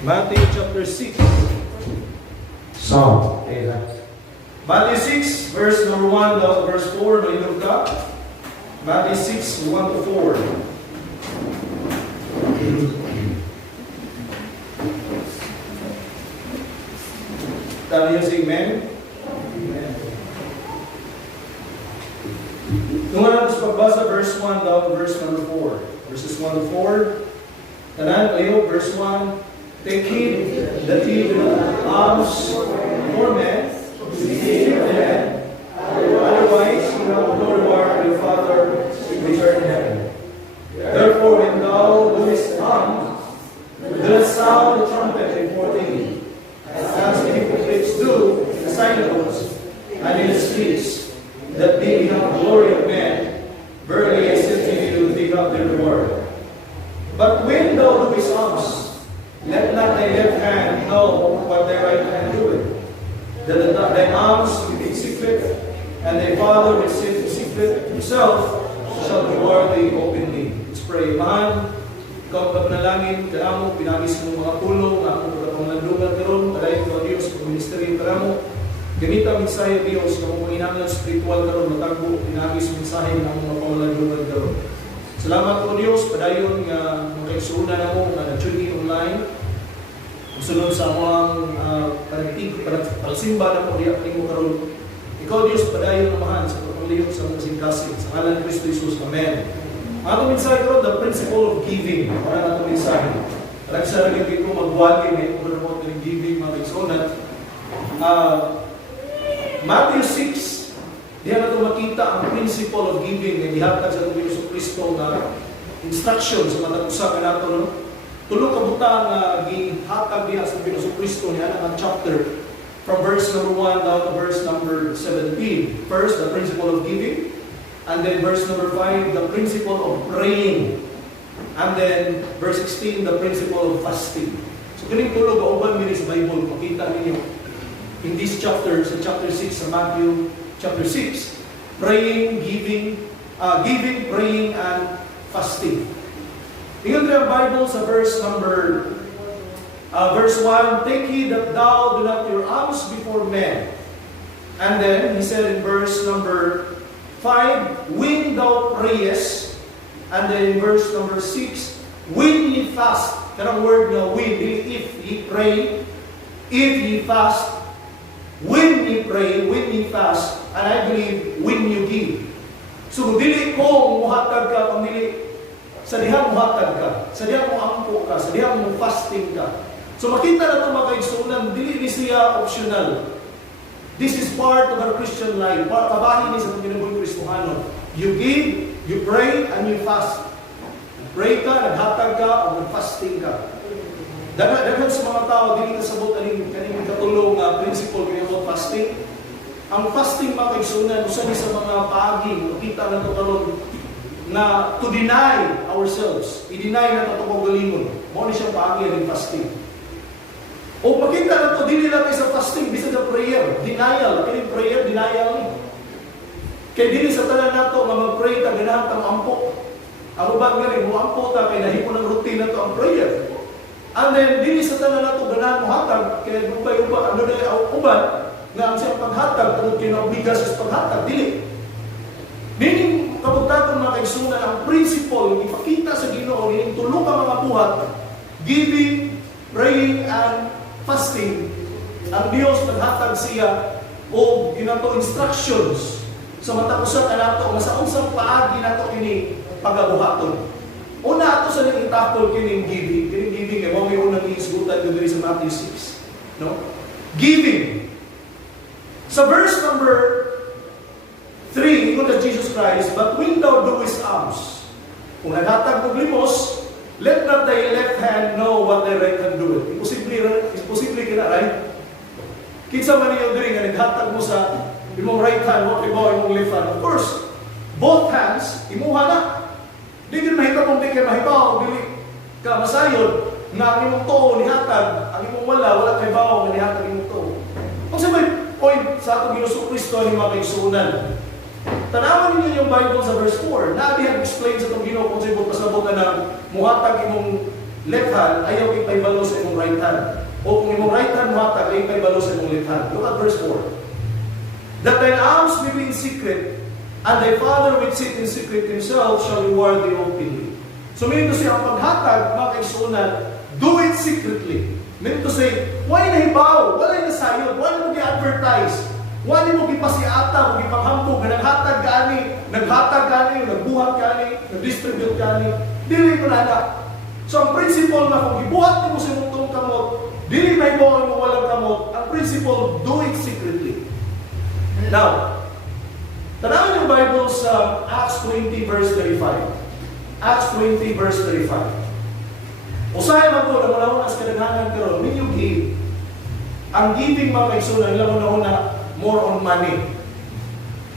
Matthew chapter 6. Psalm. Matthew 6, verse number 1 to verse 4. Mahinog ka. Matthew 6, 1 to 4. Tama niyo say amen? Amen. Nung natin sa pagbasa, verse 1 down to verse number 4. Verses 1 to 4. Tanan, kayo, verse 1. Take heed that ye do not alms for men, deceive men, otherwise you have no reward of your Father which art in heaven. Therefore, when thou doest alms, do not sound the trumpet before thee, as the hypocrites do in the synagogues and in the streets, that they may have glory of men. Verily I say to you, they have their reward. But when thou doest alms, let not thy left hand know what thy right hand doeth, that thy alms be in secret, and thy Father which sitteth in secret himself shall reward thee openly. Let's pray. Mahal, ikaw ang panalangin, kanamo, pinagis mo mga tulong, ako pagkapanlandungan karon, kadayon ko Diyos, kung ministeryo kanamo, ganita mensahe Diyos, kung manginanglan spiritual karon, matagbo, pinagis mensahe ng mga panlandungan karon. Salamat po Diyos, padayon nga makaigsuuna na mo nga nag-tune online. Sunod sa among pagsimba na po diya mo karon. Ikaw Diyos, padayon namahan sa pagpalihok sa mga singkasig. Sa ngalan ni Kristo Jesus, Amen. Ang mensahe karon, the principle of giving. Para na itong mensahe. Parang sa nagiging ko magwagi, may promote ng giving, mga kaigsunan. Matthew 6, diyan na ito makita ang principle of giving na dihatag sa itong Yesu Kristo na instruction sa matagusa ka nato. No? Tulong kabutang gihatag diha sa Yesu Kristo niya ang chapter from verse number 1 down to verse number 17. First, the principle of giving. And then verse number 5, the principle of praying. And then verse 16, the principle of fasting. So kining tulog kauban mi sa Bible, makita ninyo in this chapter, sa chapter 6 sa Matthew chapter 6, praying, giving, praying, and fasting. Tingnan niyo ang Bible sa verse 1, take heed that thou do not your alms before men. And then, he said in verse number 5, when thou prayest. And then in verse number 6, when ye fast. Kanang word na when, if ye pray, if ye fast, when ye pray, when ye fast, and I believe, when you give. So, dili ko muhatag ka, kung dili, sa dihang muhatag ka, sa dihang mo ampo ka, sa dihang mo fasting ka. So, makita na ito mga kaigsunan, dili siya optional. This is part of our Christian life. Kabahin ni sa Panginoon Kristohanon. You give, you pray, and you fast. Pray ka, naghatag ka, o nag-fasting ka. Daghan sa mga tao, dili kasabot kaning katulong principle kaya about fasting. Ang fasting mga kaigsunan, usa ni sa mga paagi, makita na ito karon na to deny ourselves. I-deny na ito paggalingon. Mao ni siyang paagi ng fasting. O makita na ito, dili lang sa fasting, bisa sa prayer. Denial. Kaya prayer, denial ni. Kaya dili sa tanan na ito, nga mag-pray ta, ganahan tang ampo. Ang ubang nga rin, ampo ta, kaya nahipo ng routine na ito ang prayer. And then, dili sa tanan na ito, ganahan mo hatag, kaya upay-upa, ano na yung uban, nga ang siyang paghatag, kung kinaobligas sa paghatag, dili. Meaning, kabutaton mga kaigsunan, ang principle, ipakita sa Ginoo, yung tulong ang mga buhat, giving, praying, and fasting. Ang Diyos naghatag siya o ginato instructions sa matapusan na nato, nga sa unsang paagi nato kini pagabuhaton. Una ato sa nang itakol kining giving. Kining giving, ay may unang iisgutan ko diri sa Matthew 6. No? Giving. Sa verse number 3, ingon na Jesus Christ, but when thou doest alms, kung naghatag mo limos, let not thy left hand know what thy right hand doeth. Imposible kina, right? Kinsa man niyo diri nga naghatag mo sa imong right hand, what ibaw imong left hand. Of course, both hands, imuha na. Di gid mahita mong di kay mahibaw, dili ka masayod, nga ang imong too nihatag, ang imong wala kay bawo nga nihatag imong too. Kung sa may point sa atong Ginoo Kristo ni mga kaigsunan, tanawan ninyo yung Bible sa verse 4. Naadihan explain sa itong Ginoo kung sa'yo pasabot na muhatag imong left hand, ayaw ipahibalo sa imong right hand. hand. O kung imong right hand muhatag, ay ibalo sa imong left hand. Look at verse 4. That thine alms may be in secret, and thy Father which sit in secret himself shall reward thee openly. So meaning to say, ang paghatag, mga kaigsunan, do it secretly. Meaning to say, why nahibaw? Wala na sayod. Wala mo gi-advertise. Wala mo gipasiata, mo gipanghampog, naghatag gani, nagbuhat gani, nag-distribute gani. Dili ko na. So ang principle na kung gibuhat mo sa imong kamot, dili may mo walang kamot, ang principle, do it secretly. Now, tanawin yung Bible sa Acts 20 verse 35. Acts 20 verse 35. Usahay man ko, naman as kadaghanan karon, when you give, ang giving mga kaigsunan, na more on money.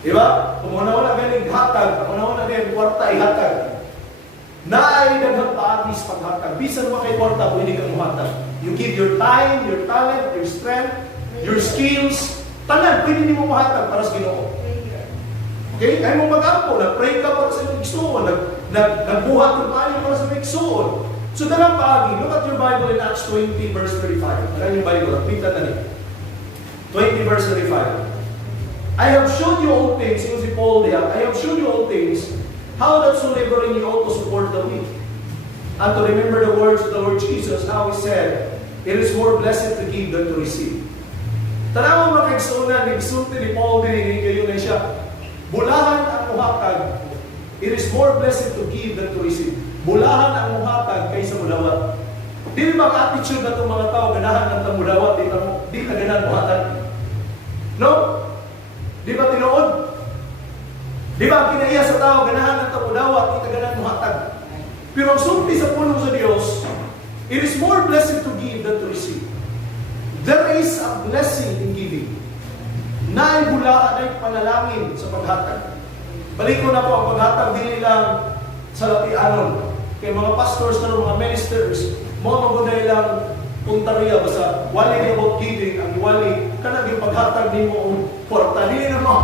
Diba? Kung una-una galing hatag, kung una-una galing kwarta, ihatag. Naay daghang paagis paghatag. Bisan mo kay kwarta, pwede kang muhatag. You give your time, your talent, your strength, your skills, tanan, pwede niyo mo muhatag para sa Ginoo. Okay? Kaya mo mag-ampo, nag-pray ka para sa imong igsuon, nagbuhat ka paano para sa imong igsuon. So dalang paagi, look at your Bible in Acts 20 verse 35. Dalang yung Bible, pita na rin. 20 verse 35. I have showed you all things, yung si Paul diyan, I have showed you all things, how that so laboring you ought to support the weak. And to remember the words of the Lord Jesus, how He said, it is more blessed to give than to receive. Tanaw mga kaigsunan, nagsulti ni Paul din, kayo na siya, bulahan ang muhatag, it is more blessed to give than to receive. Bulahan ang muhatag kaysa mudawat. Di ba ang attitude na itong mga tao, ganahan ng mudawat, di ka ganahan muhatag? No? Di ba tinuod? Di ba ang kinaiya sa tao, ganahan ng mudawat, di ka ganahan muhatag? Pero ang sulti sa pulong sa Diyos, it is more blessed to give than to receive. There is a blessing in giving. Naay bulaan ay panalangin sa paghatag. Balik ko na po ang paghatag, dili lang sa latianon. Kay mga pastors na mga ministers, mga magunay lang puntarya basta wali ni about giving, ang wali kanang yung paghatag nimo ang porta dili na mo.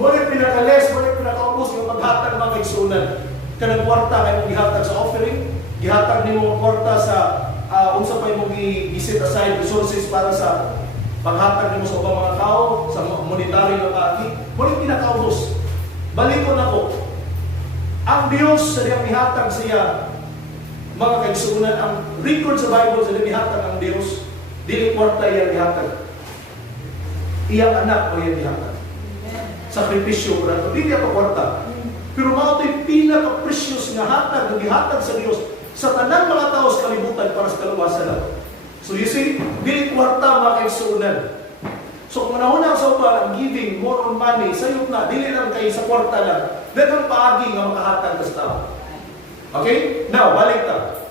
Wala pinakales, wala pinakaubos yung paghatag mga kaigsunan. Kanang kwarta kay mo gihatag sa offering, gihatag nimo ang kwarta sa unsa pa imong gi-set aside resources para sa paghatag nimo sa ubang mga tao, sa monetary na pagi. Wala pinakaubos. Balik ko na po. Ang Diyos sa diyang ihatag siya, mga kaigsunan, ang record sa Bible sa diyang ihatag ang Diyos, dili kwarta iyang ihatag. Iyang anak o iyang ihatag. Sakripisyo ko na ito. Dili ako kwarta. Pero mga ito'y pinaka-precious nga hatag, na ihatag sa Diyos, sa tanang mga tao sa kalibutan para sa kaluwasan na. So you see, dili kwarta mga kaigsunan. So kung nauna sa upan, ang giving, more on money, sayot na, dili lang kayo sa kwarta lang. Dagang paagi nga makahatag sa tao. Okay? Now, balik ta.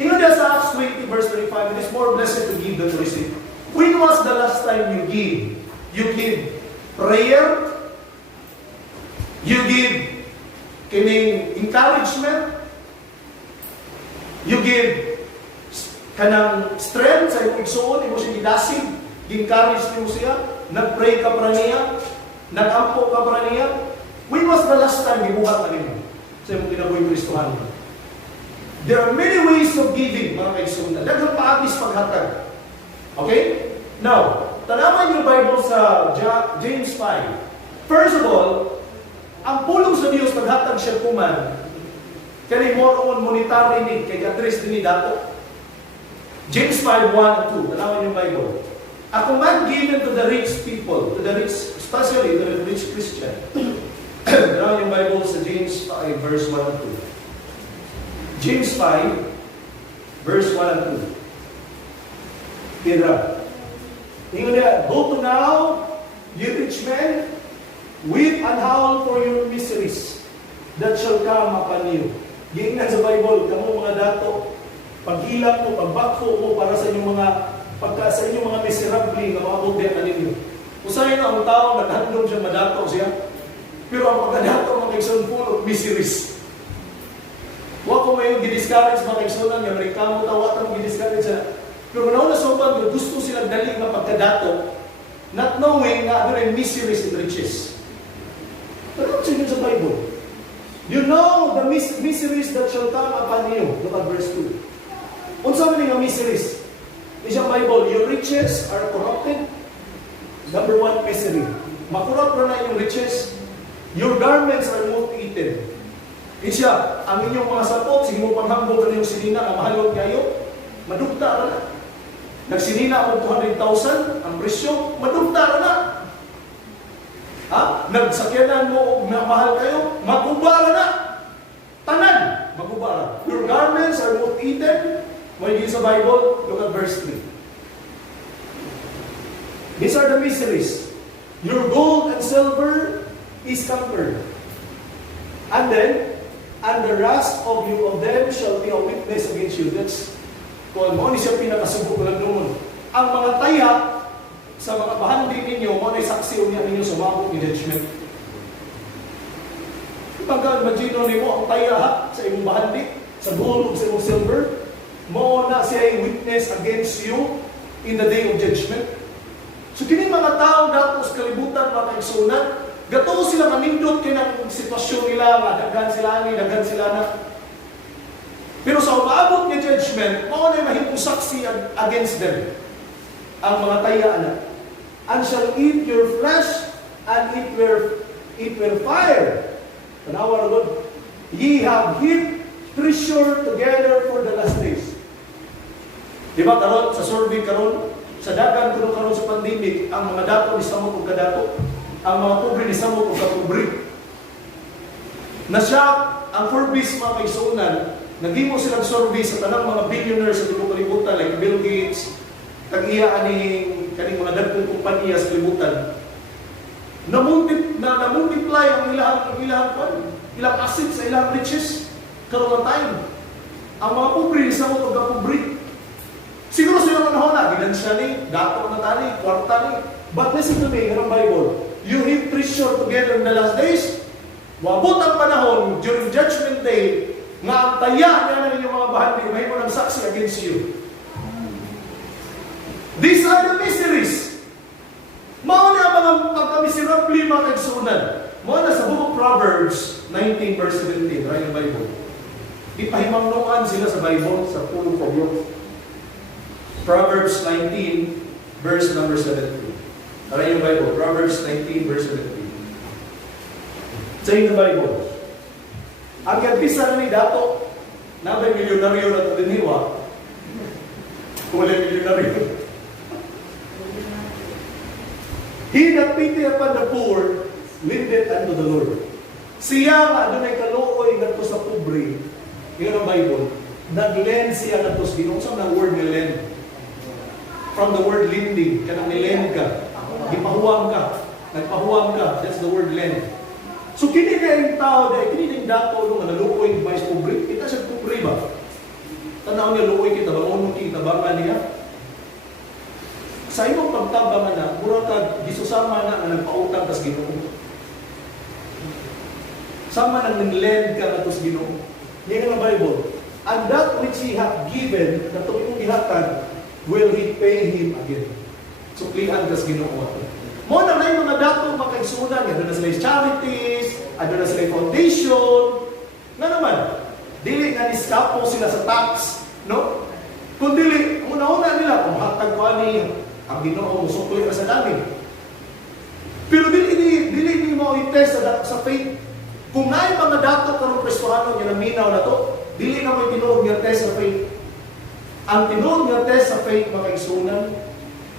Ingon na sa Acts 20 verse 35, it is more blessed to give than to receive. When was the last time you give? You give prayer? You give kining encouragement? You give kanang strength sa imong igsuon, imo siya gidasig, gi-encourage nimo siya, nag-pray ka para niya, nag-ampo ka para niya. When was the last time gibuhat na nimo sa imong kinabuhi Kristohan? There are many ways of giving, mga kaigsunan. Daghang paagis paghatag. Okay? Now, tanawan yung Bible sa James 5. First of all, ang pulong sa Dios paghatag siya kuman, kani more on monetary need, kay address din ni dato. James 5:1 and 2. Tanawan yung Bible. A command given to the rich people, to the rich, especially to the rich Christian. Tanawan yung Bible sa James 5 verse 1 and 2. James 5 verse 1 and 2. Tira. Ingon niya, go to now, you rich men, weep and howl for your miseries that shall come upon you. Giingnan sa Bible, kamo mga dato, pag-ilap mo, pagbakfo mo para sa inyong mga sa inyong mga miserable na maabot din na ninyo. Usahin na ang tao, naghandong siya, madato siya. Pero ang pagkadato, mga kaigsunan, full of miseries. Wa ko may gidiscourage mga kaigsunan, yung rekamo tawa tang gidiscourage siya. Pero nauna sa upan, gusto silang dali ng pagkadato, not knowing na ano rin miseries and riches. Pero ano siya sa Bible? You know the miseries that shall come upon you. Look at verse 2. Unsa man nga miseries? Isang Bible, your riches are corrupted. Number one, misery. Makurap na yung riches. Your garments are moth-eaten. Isya, ang inyong mga sapot, sige mo panghambog na yung sinina, ang mahalog kayo, madugta na. Nagsinina ako 200,000, ang presyo, madugta na. Ha? Nagsakyanan mo, mahal kayo, magubara na. Tanan, magubara. Your garments are moth-eaten. May sa Bible, look at verse 3. These are the miseries. Your gold and silver is conquered. And then, and the rest of you of them shall be a witness against you. That's, kung mo ni siya pinakasubo ko lang noon. Ang mga taya sa mga bahandi ninyo, mo na saksi unya ninyo sa mabot ni judgment. Pagka-imagine mo ang taya sa imong bahandi, sa gold o sa imong silver, mo na siya ay witness against you in the day of judgment. So, kini mga tao datos kalibutan, mga kaigsunan, gato sila manindot kaya ng sitwasyon nila, daghan sila ni, daghan sila na. Pero sa umaabot ng judgment, mao na mahimong saksi against them. Ang mga taya na. And shall eat your flesh, and it will fire. Tanawa na God. Ye have hid treasure together for the last days. Diba karon sa survey karon, sa dagan kuno karon sa pandemic, ang mga dato ni samot ug kadato, ang mga pobre ni samot ug kapobre. Na siya ang Forbes mga kaigsunan, naghimo silang survey sa tanang mga billionaires sa tibuok kalibutan like Bill Gates, tag-iya aning kaning mga dagkong kumpanya sa kalibutan. Na-multiply ang ilang assets sa ilang riches karon time. Ang mga pobre ni samot ug kapobre. Siguro sila manahon na, ginansya ni, dato na tani, kwarta ni. But listen to me, ng Bible, you have treasure together in the last days. Wabot ang panahon during Judgment Day, nga ang taya niya na inyong mga bahandi, may mo ng saksi against you. These are the miseries. Mao na mga pagkamiserable mga kaigsunan. Mao na sa book of Proverbs 19 verse 17, right in the Bible. Ipahimangnuan sila sa Bible, sa pulong pagyo. Proverbs 19, verse number 17. Tara yung Bible. Proverbs 19, verse 17. Sa yung Bible. Ang kadpisa na ni Dato, nabay milyonaryo na ito diniwa. Kung wala milyonaryo. He that pity upon the poor, lendeth unto the Lord. Siya nga doon ay kaluoy nga sa pobre. Yung ang Bible. Nag-lend siya nga to sa Ginoo. Saan ang word ni lend? From the word lending, kanang nilend ka, ipahuwam ka, nagpahuwam ka, that's the word lend. So kini na yung tao dahil, kini na yung dato nung nalukoy yung mais pobre, kita siya pobre ba? Tanaw niya lukoy kita, bangon kita, bangan niya. Sa imong pagtabangan na, mura ka, gisusama na nagpautang kas Ginoo. Sama nang nilend ka na to sa Ginoo. Yan ang Bible. And that which He hath given, na ito yung ihatag, will He pay him again. So, klihan kas Ginoo. Mo na yung mga dato makaigsunan, doon na sila charities, doon na sila foundation. Nga naman, dili nga niskapo sila sa tax, no? Kung dili, una-una nila, kung hatag ko ani, ang Ginoo, musukli na sa dami. Pero dili mo i-test sa faith. Kung na yung mga dato karong prestuhanon, yung naminaw na to, dili na mo tinuod nga test sa faith. Ang tinuod nga test sa faith, mga kaigsunan,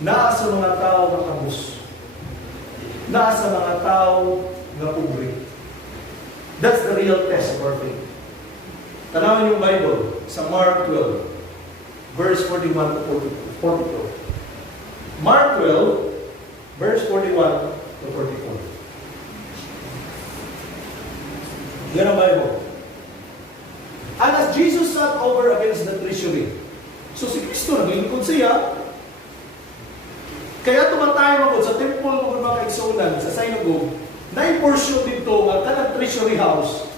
naa sa mga tao nga kabus. Naa sa mga tao nga pobre. That's the real test of our faith. Tanawin yung Bible sa Mark 12, verse 41 to 42. Mark 12, verse 41 to 44. Yan ang Bible. And as Jesus sat over against the treasury, so si Kristo naglingkod siya. Kaya tumatay mo sa temple mo mga kaigsunan, sa synagogue, na yung portion dito, nga kanang treasury house,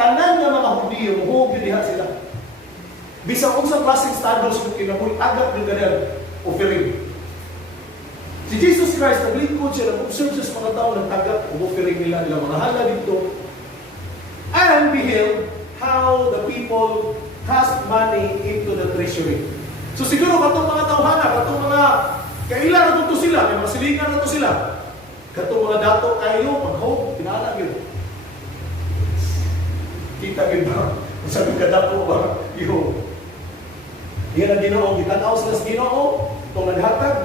tanan nga mga Hudiyo, huwag yun diha sila. Bisang kung sa klaseng stados kung kinabuhi, agad yung ganyan, offering. Si Jesus Christ, naglingkod siya, nag-observe siya sa mga tao, nagtagap, offering nila, nila mga hala dito. And beheld how the people cast money into the treasury. So siguro katong mga tawhana, katong mga kailan na to sila, kay mga silingan na to sila. Katong mga dato kayo, pag-hope, pinala yun. Kita yun ba? Kung sabi ka dato ba? Yo. Yan ang Ginoo, gitanaw sila sa Ginoo, itong naghatag.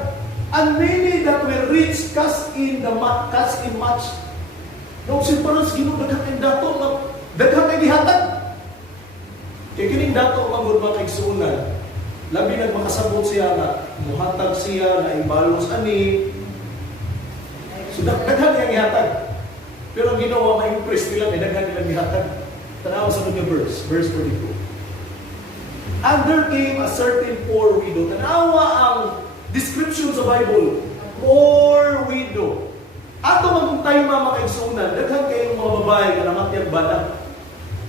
And many that were rich cast in much. No, simparang sa Ginoo, daghang kay dato, daghang kay gihatag. Kaya kining dato, mangod mga kaigsuunan, labi nagmakasabot siya na muhatag siya, na imbalos ani. So, daghan niyang ihatag. Pero ang Ginoo, ma-impress nila, may daghan nilang ihatag. Tanaw sa mga verse 42. And there came a certain poor widow. Tanawa ang description sa Bible. Poor widow. Ato magkuntay mga kaigsuunan, daghan kayong mga babae na namatyan bana.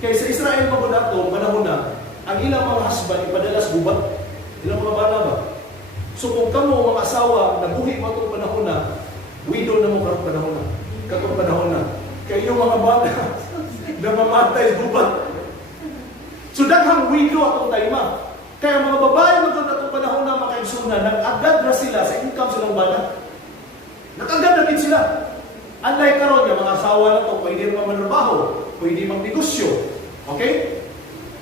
Kaya sa Israel mga dato, panahon na, ang ilang mga husband ipadalas gubat. Ilang mga bana ba? So kung kamo mga asawa, nabuhi mo itong panahon na, widow na mo karong panahon na. Katong panahon na. Kaya yung mga bana na mamatay gubat. So daghang widow atong tayma. Kaya mga babae magkong atong panahon na makaigsunan, nag-agad na sila sa income silang bana. Nag-agad na din sila. Unlike karon yung mga asawa na to, pwede mo manrabaho, pwede magnegosyo. Okay?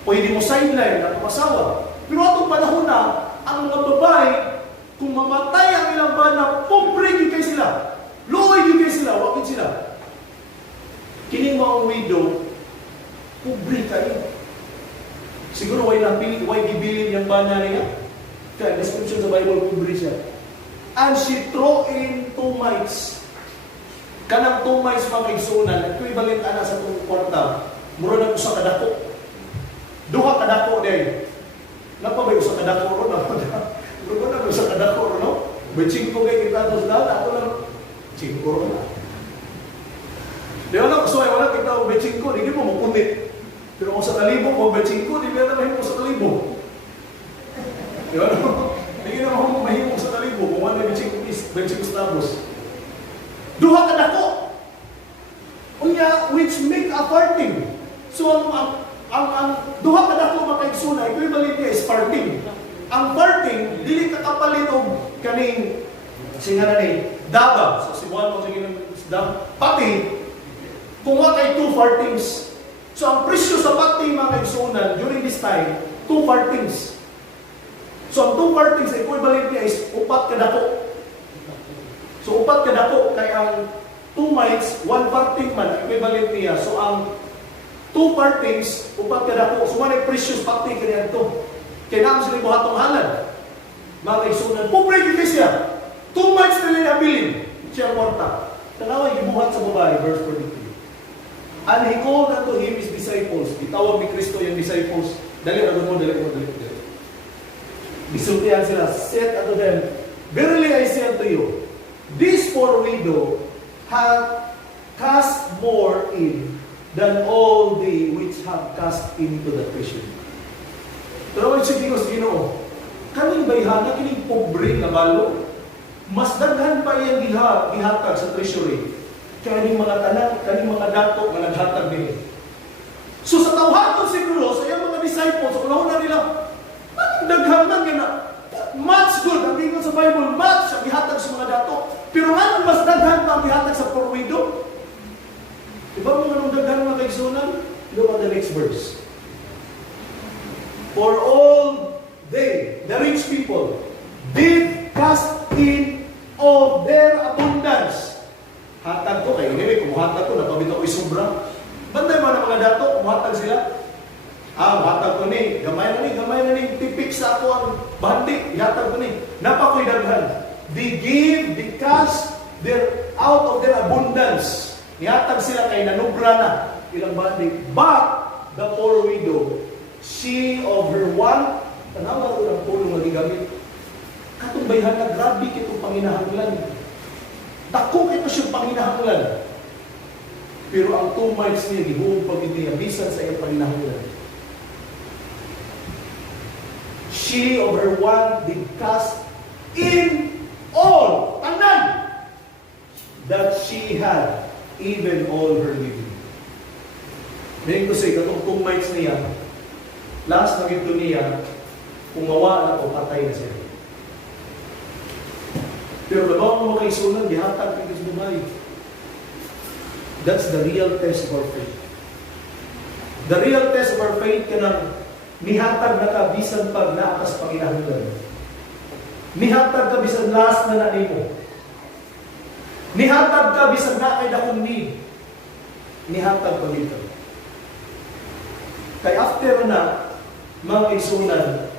Pwede mo sideline at masawa. Pero atong panahon na, ang mga babae, kung mamatay ang ilang bana, pobre din kayo sila. Luoy din kayo sila, wakit sila. Kining mga widow, pobre kayo. Siguro why gibilin yung bana niya? Kaya description sa Bible, pobre siya. And she throw in 2 mites. Kanang 2 mites mga kaigsunan, equivalent ana sa itong kwarta, mura na usa kadako. Duha kadako day. Napa ba usa kadako ron? Mura na usa kadako ron, no? May 5 kay kita sa dala, ako lang 5 ron na. Di wala ko wala kita may 5, di mo mapunit. Pero kung sa kalibo, kung may 5, di ba na mahimo sa kalibo? Di ba? Hindi na mahimo sa kalibo kung wala may 5 stabos. Duha ka dako. Unya, which make a parting. So, ang duha ka dako makaigsunan, equivalent niya is parting. Ang parting, dili ka kapalit og kaning singaran ni daba. So, si Juan, sige ng pati, kung wa kay 2 partings. So, ang presyo sa parting mga kaigsunan during this time, 2 partings. So, ang 2 partings, equivalent niya is 4 ka dako. So, 4 ka dako, kay ang 2 mites, 1 parting man, equivalent niya. So, ang 2 partings, 4 ka dako. So, manay precious parting kaniyan ito. Kaya naman sila buhatong halad. Mga kaigsunan, pobre kayo siya. 2 mites na nila bilin. Siya kwarta. Tanawa, ibuhat sa babae, verse 43. And he called unto him his disciples. Itawag ni Kristo yung disciples. Dali. Bisultihan sila. Said unto them, verily I say unto you, this poor widow hath cast more in than all they which have cast into the prison. Pero ay sige ko sa Ginoo, kaning bayhana, kining pobre na balo, mas daghan pa iyang gihatag sa treasury. Kaning mga tanan, kaning mga dato nga naghatag din. So sa tawhagon siguro sa iyang mga disciples, sa panahon na nila, daghan man nga much good, ang ingon sa Bible, much ang gihatag sa mga dato. Pero anong mas daghan pa ang gihatag sa poor widow? Diba mo anong daghan mga kaigsunan? Look at the next verse. For all they, the rich people, did cast in of their abundance. Hatag ko, kaya anyway, kung hatag ko, napabito ko'y sobra. Banday mo na mga dato, kumuhatag sila. Hatag ko ni, gamay na ni, tipik sa ako ang bandi, ihatag ko ni. Napakoy daghan. They give, they cast their out of their abundance. Ihatag sila kay nanubra na ilang bandi. But the poor widow, she of her want, tanawa ko ng pulong na gigamit. Katong bayhan na grabe kitong panginahanglan. Dako ito siyang panginahanglan. Pero ang 2 mites niya, gibuong pag-niya, bisan sa iyong panginahanglan. She of her want did cast in all, tanan, that she had, even all her living. Meaning to say, katong 2 mites niya, last na ito niya, Kung mawa na o patay na siya. Pero labaw mo makaisunan, gihatag ka sa babae. That's the real test of our faith. The real test of our faith kanang nihatag na ka bisan pag naakas Panginoon. Nihatag ka bisan last na nanimo. Nihatag ka bisan na kay dakong need. Nihatag pa dito. Kay after na, mga isunan,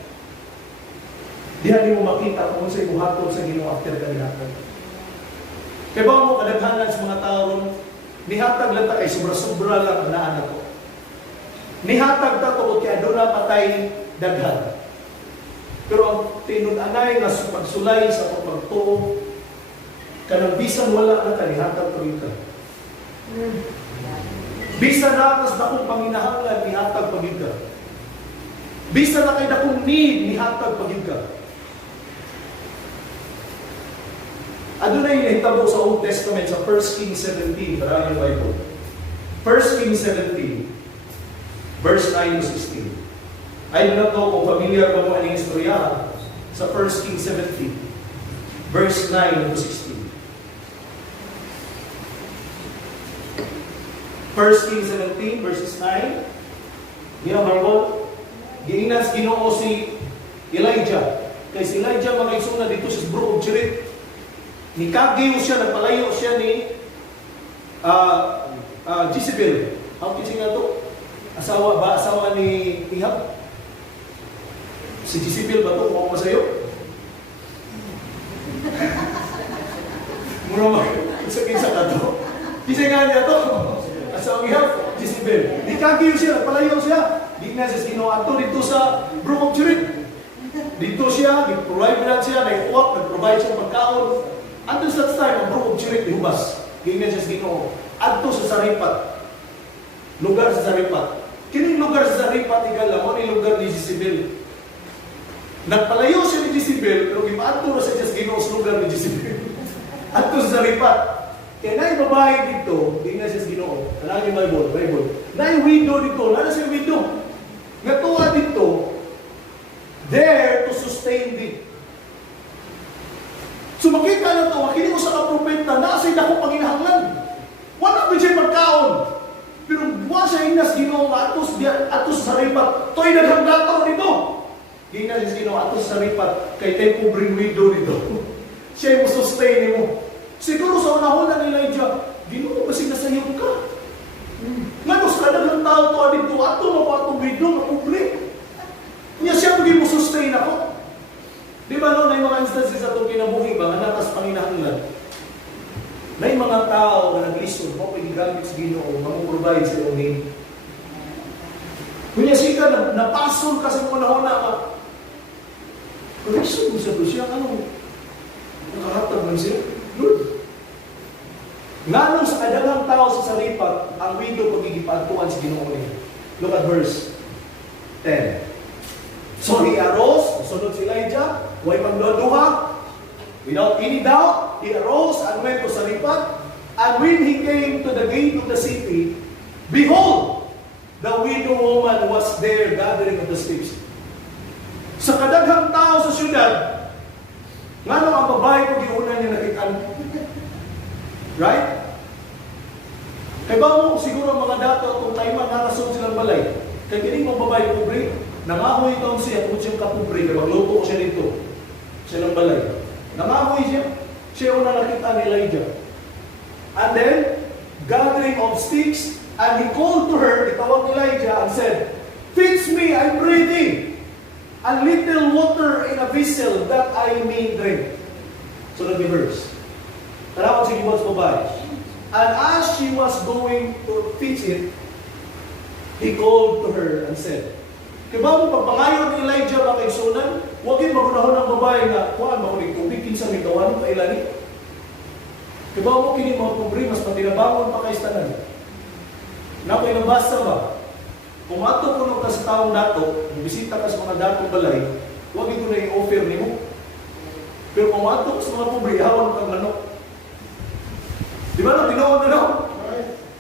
diyan mo makita kung sa'yo buhatod sa Ginoo after ka nihatag. Kaya ba mo kadaghanan sa mga tao ron, nihatag lang ta kay sobra-sobra lang ang naanak ko. Nihatag ta to kaya doon na patay daghan. Pero ang tinun-anay nga pagsulay sa pagtuo, kanang bisan wala na ka, nihatag pa dito. Bisan na kas dakong panginahanglan, nihatag pa dito. Bisan na kay dakong need, nihatag pa dito. Adunay nahitabo sa Old Testament sa 1 Kings 17, para yung Bible. 1 Kings 17, verse 9 to 16. I do not know kung familiar ba mo ang istorya sa 1 Kings 17, verse 9 to 16. 1 Kings 17, verses 9. Di ang Bible, giinas Ginoo si Elijah. Kaya si Elijah makaisuna dito sa Brook of Cherith. Nikagiw siya, nagpalayo siya ni Jezebel. Ang kising na to? Asawa ni Ihab? Si Jezebel ba ito? Kung masayo? Mura isa na to? Kising nga niya to? Asawa ni Ihab? Jezebel. Nikagiw siya, nagpalayo siya. Di na siya ginawa dito sa Brook of Cherith. Dito siya, nag-provide na siya, nag-provide siya pagkaon. Ato sa time, ang Brook of Cherith, ihubas. Ganyan siya sa Ginoo. Ato sa Saripat. Lugar sa Saripat. Kining lugar sa Saripat, igala mo ni lugar ni Jezebel. Nagpalayo siya ni Jezebel, pero ipaadto na siya sa Ginoo sa lugar ni Jezebel. Ato sa Saripat. Kaya na yung babae dito, ganyan siya sa Ginoo. Tanang yung Bible. Na yung widow dito, na siya widow. Natuwa dito, there to sustain thee. So makita na ito, makita mo sa kapropeta, nasa dako panginahanglan. Wala ba siya pagkaon? Pero buwa siya inas Ginoo nga atos sa Saripat. To'y naghang dataw dito. Ginas siya Ginoo atos sa Saripat, kay tayo pobreng widow dito. Siya yung sustain mo. Siguro sa unahon ni Elijah, Ginoo ba siya nasayong ka? Nganos ka naghang tao to dito, ato mapatong widow, mapobre. Niya siya pag mo sustain ako. Di ba no, na yung mga instances sa itong kinabuhi ba, nga natas panginahanglan? Na yung mga tao na nag-listen, mo pag-gamit sa Ginoo, mamuprovide sa iyong need. Kunya siya ka, napasol kasi mo na ka. Correction mo sa to siya, ano? Nakahatag man siya? Lord. Nga nung sa kadagang tao sa Saripat, ang widow pagigipagtuan sa Ginoo niya. Look at verse 10. So he arose, sunod si Elijah, huwag magduha, without any doubt, he arose and went to Saripat, and when he came to the gate of the city, behold, the widow woman was there gathering of the sticks. Sa kadaghang tao sa syudad, nga nung ang babae ko giuna niya nakitaan. Right? Kaya ba mo siguro mga dato kung tayo nakasod silang balay, kaya kining mga babae pobre, nangahoy ito siya, kung siyang kapobre, kaya magluto ko siya dito. Siya ng balay. Nangahoy siya. Siya una nakita ni Elijah. And then, gathering of sticks, and he called to her, itawag ni Elijah, and said, "Fix me, I pray thee, a little water in a vessel that I may drink." So, the verse. Tarawag si Gibbons babae. And as she was going to fix it, he called to her and said, kaya ba mo pagpangayon ni Elijah ba kay Sunan, huwag yung magunahon ng babae na, kuhaan ba ko ni tubig, kinsa may gawan pa ilani? Kaya ba mo kini mga pobre, mas matinabangon pa kay istanan? Nakoy nabasa ba? Kung ato puno ka sa taong dato, bisita ka sa mga datong balay, huwag ito na i-offer ni mo. Pero kung ato sa mga pobre, hawan kang manok. Di ba na, tinoon na lang?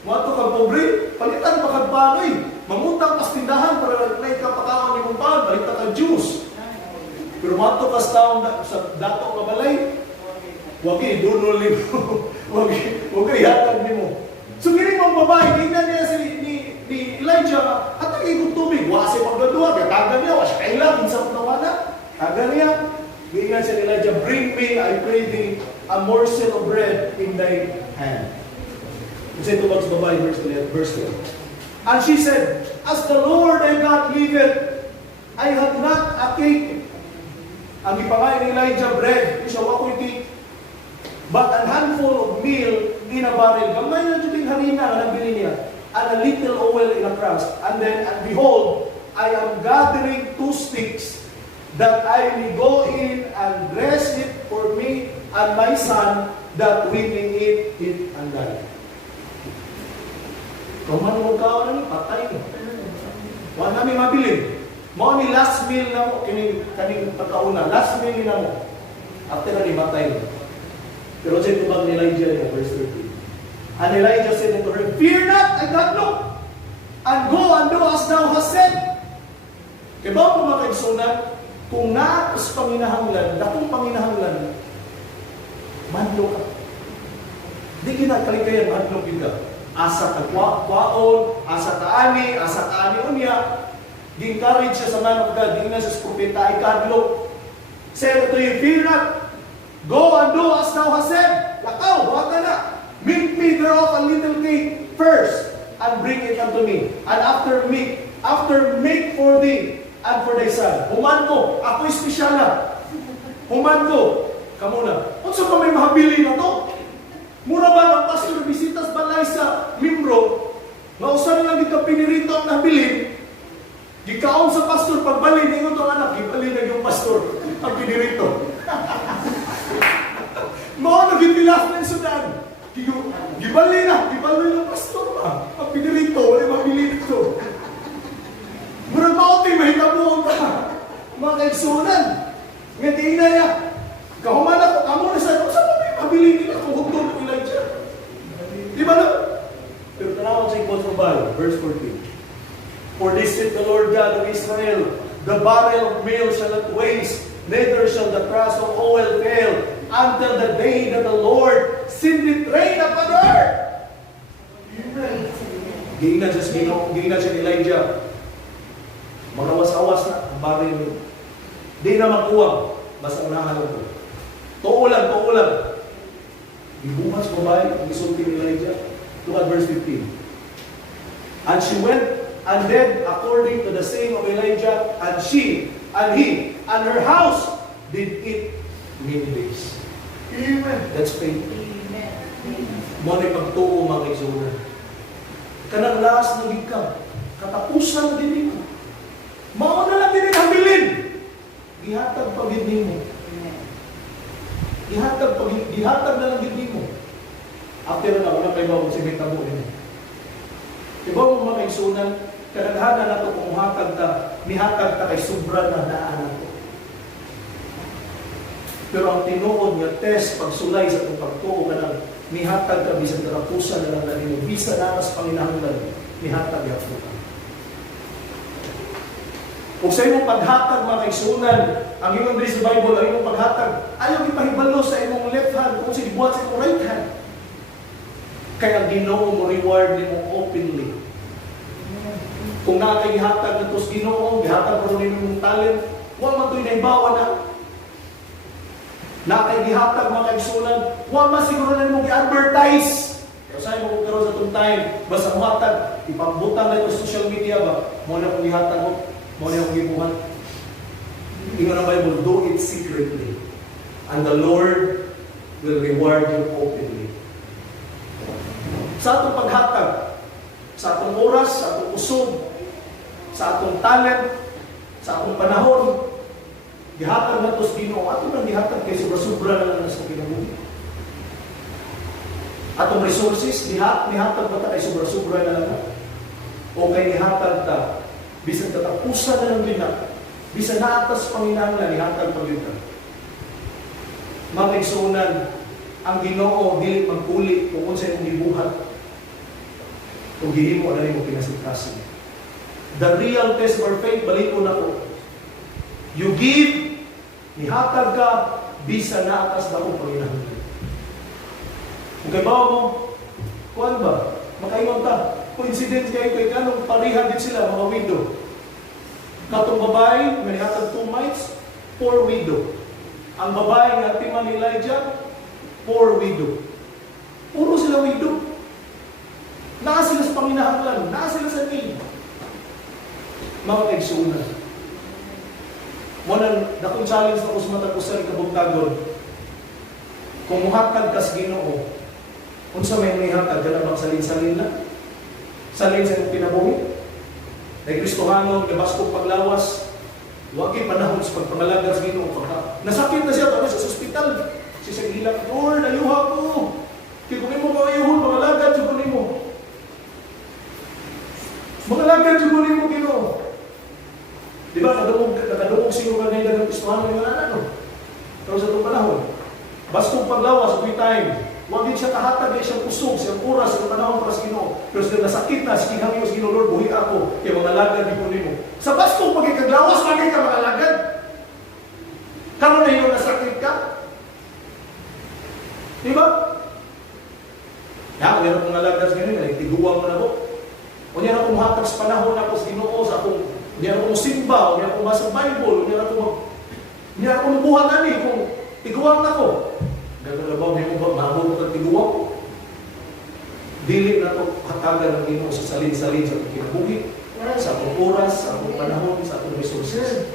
Mato kang pobre, palitan pa kang panoy. Mangutang pas tindahan para na ikapakaon ni mong paan, balita kang juice. Pero mato kas taong sa dato nga balay, wag idunol ni mo. Wag ihatag ni mo. So kini mong babae, tingnan niya ni Elijah, at ikot tubig, wasi pagdadua, katagan niya, was kailang, insang tawana. Tagan niya, tingnan siya ni Elijah, bring me, I pray thee, a morsel of bread in thy hand. Kasi ito sa babae, verse 12. And she said, as the Lord thy God liveth, I have not a cake. Ang ipangay ni Elijah bread, siya wako'y cake, but a handful of meal in a barrel. Gamay na dyan harina na nabili niya. And a little oil in a crust. And then, and behold, I am gathering 2 sticks, that I may go in and dress it for me and my son, that we may eat it and die. Kung manong kao na ni, patay ni. Huwag namin mabilin. Mo ni last meal na mo, kaning pagkauna, last meal na mo. After na ni, matay ni. Pero sa itubag ni Elijah niya, verse 13. And Elijah said unto her, fear not, I got no, and go and do as thou hast said. Kaya ba po mga kaigsunan, kung naas panginahanglan, dakong panginahanglan, manlo ka. Di kinakaligkayan, manlo kita. Asa ka kwaon, asa ka ani unya. Di-encourage siya sa man of God, di na sa propeta, ikadlo. Said to you, fear not, go and do as thou hast said. Lakaw, huwag ka na. Make me thereof a little cake first, and bring it unto me. And after make for thee and for thy son. Human ko, ako espesyal na. Human ko, kamuna. Kung saan pa may mahabili na to? Mura ba ng pastor bisitas balay sa membro, nausan lang di ka pinirito ang nabilin, gikaon sa pastor, pagbalin ingon itong anak, gibalin na yung pastor ang pinirito. Mao nagipilaf na yung sudan. Gibalin ng pastor ba? Ang pinirito, wala mabili ito. Mura maote, mahitabuon ka. Mga kaigsunan. Nga tingin na niya. Kahuman ako, kamo na sa may mabili nila kung hugtong ko Elijah. Di ba na? Pero tanawag sa ikot sa Bible, verse 14. For this said the Lord God of Israel, the barrel of meal shall not waste, neither shall the cruse of oil fail, until the day that the Lord send it rain upon earth. Giingnan siya ni Elijah. Magawas-awas na ang barrel. Di na magkuwang, basta unahan lang ito. Tuo lang. Ibumas babae, ang isulti ni Elijah. Look at verse 15. And she went and did according to the saying of Elijah, and she, and he, and her house did eat many days. Amen. That's faith. Amen. Muna pagtuo mga kaigsunan. Kanang laas ng ikaw, katapusan din ito. Mauna lang din ang bilin. Ihatag pag-ibig mo. Ihatag na lang ibig mo. After na ako na kayo ba kung simita mo rin. Diba mo mga kaigsunan, kadaghanan na ito kung mihatag ta kay sobra na daan nato. Pero ang tinuod nga test, pagsulay sa itong pagtuo ka lang, mihatag ka, bisan karapusan na lang na rin, bisa na mas panginahanglan, mihatag yapo ka. Kung sa imong paghatag mga kaigsunan, ang imong diri sa Bible, ang imong paghatag, ayaw ipahibalo sa imong left hand, kung sinibuhat sa imong right hand. Kaya Ginoo mo reward nimo openly. Kung nakakaihatag na ito sa Ginoo, gihatag mo rin yung talent, huwag man ito'y naibawa na. Nakakaihatag mga kaigsunan, huwag man siguro na mo i-advertise. Kaya sa'yo mo kung karoon sa itong time, basta muhatag, ipambutang na ito sa social media ba, mo na kung ihatag mo, mo na kung ibuhat. Ingon ang Bible, do it secretly, and the Lord will reward you openly. Sa atong paghatag, sa atong oras, sa atong usog, sa atong talent, sa atong panahon, gihatag na ito sa Ginoo. Ato nang gihatag kay sobra-sobra na lang sa kinabuhi. Atong resources, gihatag ba ta kay sobra-sobra na lang? O kay gihatag ta, bisan katapusan na lang din na, bisan naatas panginahanglan, gihatag pa din ta. Mga kaigsunan, ang Ginoo dili magkuli kung unsa imong gibuhat. Kung gihimo na mo pinasikasan. The real test for faith, balik ko na ko. You give Nihatag ka, bisa na atas na akong panginahanglan. Kung kay bawa mo, kuhan ba? Makaingon ta. Coincidence kayo kay kanong parihan din sila, mga widow. Katong babae, manihatag 2 mites, 4 widow. Ang babae nga timan ni Elijah, 4 widow. Puro sila widow. Naa sila sa panginahanglan, naa sila sa need. Mga kaigsunan. Walang dakong challenge na kusma tapusan kabugtagon. Kung muhatag ka sa Ginoo, unsa may nihatag ka na bang salin-salin na? Salin sa iyong pinabuhi? Kay Kristohanon, gabas kong paglawas, huwag kayo panahon sa pagpangalaga sa Ginoo. Nasakit na siya, tapos sa ospital. Siya sa gilang, Lord, ayuha ko. Kaya kung mo ba ayuhon, mangalagad siya kunin mo. Mangalagad siya kunin mo, Ginoo. Di ba, nakadumog siguro ka na yung dagang Kristohanon yung ano. Pero sa itong panahon, bastong paglawas, every time, huwag din siya kahatag, ay siyang usog, siyang oras, sa panahon para sa Ginoo. Pero sa nasakit na, sige hangin mo sa Ginoo, Lord, buhi ako, kaya mga lagad di kunin mo. Sa bastong pagkikaglawas, magay ka mga lagad. Karoon na yung nasakit ka. Di ba? Kaya, meron mga lagad sa Ginoo, tiguang mo na po. O niya na kumuhatag sa panahon ako sa Ginoo, sa akong, niya na kong simba, niya na kong basa Bible, niya na kong buhat na ni, kung tiguang na ko. Gagalabaw niyo ba, mahabot ko ng tiguang? Dili na ito hatagan ng Ginoo sa salin-salin sa kinabuhi, sa akong oras, sa akong panahon, sa akong resources.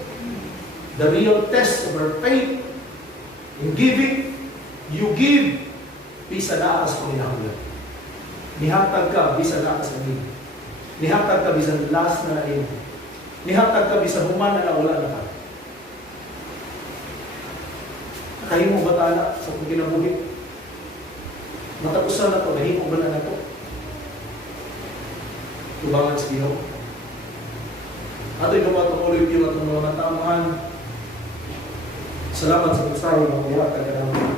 The real test of our faith in giving, you give, bisa na akas panginahanglan. Nihatag ka, bisa na akas ng Ginoo. Nihatag ka, bisa last na rin. Nihatag ka, bisa human na wala na ka. Kahimo ba tala sa kong kinabuhi? Matapusan na ito, nahimo ba na ito? Tubangan sa Ginoo. Ato yung matuloy yung atong mga tamahan. Salamat sa pusaw ng ihatag ka namin.